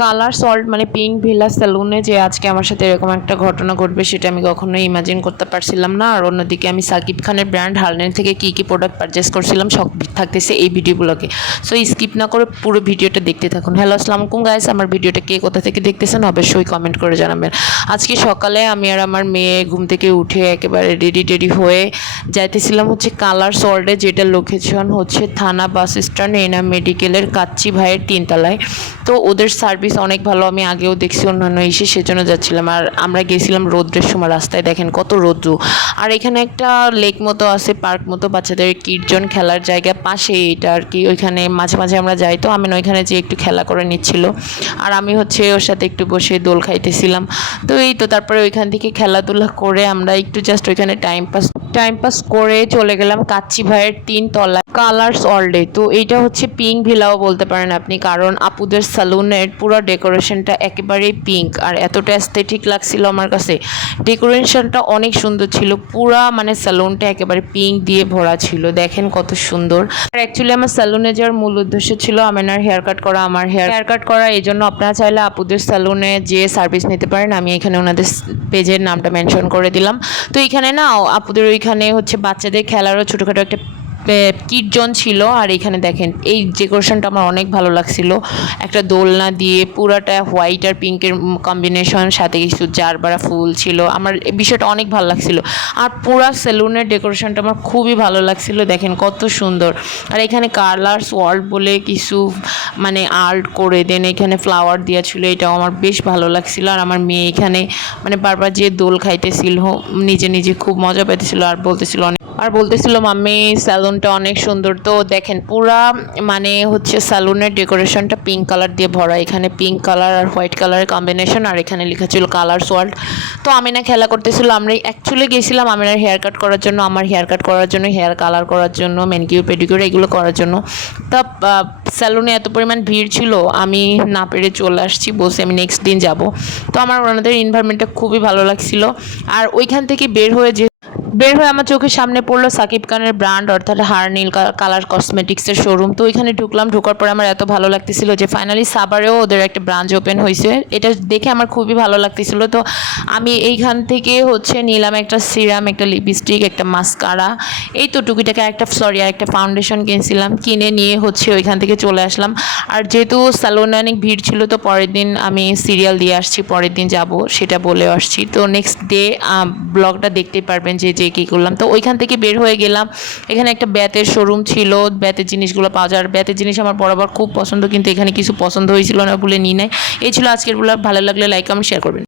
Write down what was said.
Colour salt মানে pink villa সেলুনে যে আজকে আমার সাথে এরকম একটা ঘটনা ঘটবে সেটা আমি কখনোই ইমাজিন করতে পারছিলাম না। আর অন্যদিকে আমি সাকিব খানের ব্র্যান্ড হালনেন থেকে কী কী প্রোডাক্ট পারচেস করছিলাম সব থাকতেছে এই ভিডিওগুলোকে সো স্কিপ না করে পুরো ভিডিওটা দেখতে থাকুন। হ্যালো আসসালামু আলাইকুম গাইস আমার ভিডিওটা কে কোথা থেকে দেখতেছেন অবশ্যই কমেন্ট করে জানাবেন। আজকে সকালে আমি আর আমার মেয়ে ঘুম থেকে উঠে একেবারে রেডি টেডি হয়ে যাইতেছিলাম হচ্ছে কালার সল্টে যেটা লোকেশন হচ্ছে থানা বাস স্ট্যান্ড, এনাম মেডিকেলের কাচ্চি ভাইয়ের তিনতলায়। তো ওদের সার্ভিস অনেক ভালো, আমি আগেও দেখছি অন্যান্য এসে সেজন্য যাচ্ছিলাম। আর আমরা গেছিলাম রৌদ্রের সময় রাস্তায়, দেখেন কত রৌদ্র। আর এখানে একটা লেক মতো আছে পার্ক মতো, বাচ্চাদের কীর্জন খেলার জায়গা পাশে এটা আর কি। ওইখানে মাঝে মাঝে আমরা যাই তো আমি ওইখানে যে একটু খেলা করে নিচ্ছিল। আর আমি হচ্ছে ওর সাথে একটু বসে দোল খাইতেছিলাম। তো এই তো, তারপরে ওইখান থেকে খেলাধুলা করে আমরা একটু জাস্ট ওইখানে টাইম পাস টাইম পাস করে চলে গেলাম কাচ্চি ভাইয়ের তিন তলায়। কালার্স অল ডে তো এইটা হচ্ছে পিঙ্ক ভিলাও বলতে পারেন আপনি, কারণ আপুদের সালুনের পুরো ডেকোরেশনটা একেবারেই পিঙ্ক আর এতটা অ্যাস্থেটিক লাগছিল আমার কাছে। ডেকোরেশনটা অনেক সুন্দর ছিল। পুরা মানে সালুনটা একেবারে পিঙ্ক দিয়ে ভরা ছিল। দেখেন কত সুন্দর। আর অ্যাকচুয়ালি আমার সালুনে যাওয়ার মূল উদ্দেশ্য ছিল আমেনার হেয়ার কাট করা, আমার হেয়ার হেয়ার কাট করা। এই জন্য আপনারা চাইলে আপুদের সালুনে যে সার্ভিস নিতে পারেন, আমি এখানে ওনাদের পেজের নামটা মেনশন করে দিলাম। তো এখানে না, আপুদের ওইখানে হচ্ছে বাচ্চাদের খেলারও ছোটোখাটো একটা কীর্জন ছিল, আর এখানে দেখেন, এই ডেকোরেশনটা আমার অনেক ভালো লাগছিল। একটা দোলনা দিয়ে পুরাটা হোয়াইট আর পিঙ্কের কম্বিনেশন, সাথে কিছু জারবারা ফুল ছিল। আমার বিষয়টা অনেক ভালো লাগছিল। আর পুরা সেলুনের ডেকোরেশনটা আমার খুবই ভালো লাগছিল, দেখেন কত সুন্দর। আর এখানে কালার্স ওয়ার্ল্ড বলে কিছু মানে আর্ট করে দেন, এখানে ফ্লাওয়ার দেওয়া ছিল, এটাও আমার বেশ ভালো লাগছিল। আর আমার মেয়ে এখানে মানে বারবার যে দোল খাইতেছিল, নিজে নিজে খুব মজা পাইতেছিল, আর বলতেছিল অনেক আর বলতেছিল, মাম্মি, স্যালুনটা অনেক সুন্দর। তো দেখেন, পুরা মানে হচ্ছে স্যালুনের ডেকোরেশনটা পিঙ্ক কালার দিয়ে ভরা। এখানে পিঙ্ক কালার আর হোয়াইট কালারের কম্বিনেশন, আর এখানে লেখা ছিল কালার্স ওয়ার্ল্ড। তো আমি না খেলা করতেছিল, আমরা অ্যাকচুয়ালি গেছিলাম আমিনার হেয়ার কাট করার জন্য, আমার হেয়ার কাট করার জন্য হেয়ার কালার করার জন্য ম্যানিকিউর পেডিকিউর এগুলো করার জন্য। তা স্যালুনে এত পরিমাণ ভিড় ছিল, আমি না পেরে চলে আসছি বসে আমি নেক্সট দিন যাব। তো আমার ওনাদের এনভায়রনমেন্টটা খুবই ভালো লাগছিল। আর ওইখান থেকে বের হয়ে যে বের হয়ে আমার চোখের সামনে পড়ল সাকিব খানের ব্র্যান্ড, অর্থাৎ হার নীল কালার কসমেটিক্সের শোরুম তো ওইখানে ঢুকলাম, ঢোকার পরে আমার এত ভালো লাগতেছিল যে ফাইনালি সাবারেও ওদের একটা ব্রাঞ্চ ওপেন হয়েছে। এটা দেখে আমার খুবই ভালো লাগতেছিল। তো আমি এইখান থেকে হচ্ছে নিলাম একটা সিরাম একটা লিপস্টিক একটা মাস্কারা এই তো টুকিটাকে একটা সরি একটা ফাউন্ডেশন কিনছিলাম। কিনে নিয়ে হচ্ছে ওইখান থেকে চলে আসলাম। আর যেহেতু স্যালুনে অনেক ভিড় ছিল, তো পরের দিন আমি সিরিয়াল দিয়ে আসছি, পরের দিন যাব, সেটা বলে আসছি। তো নেক্সট ডে ব্লগটা দেখতে পারবেন যে যে কী করলাম? তো ওইখান থেকে বের হয়ে গেলাম। এখানে একটা ব্যাতের শোরুম ছিল। ব্যাতের জিনিসগুলো পাওয়া যায় ব্যাতের জিনিস আমার বরাবর খুব পছন্দ, কিন্তু এখানে কিছু পছন্দ হয়েছিল না বলে নিয়ে নেয় এই ছিল আজকের ব্লগ ভালো লাগলে লাইক কমেন্ট শেয়ার করবেন।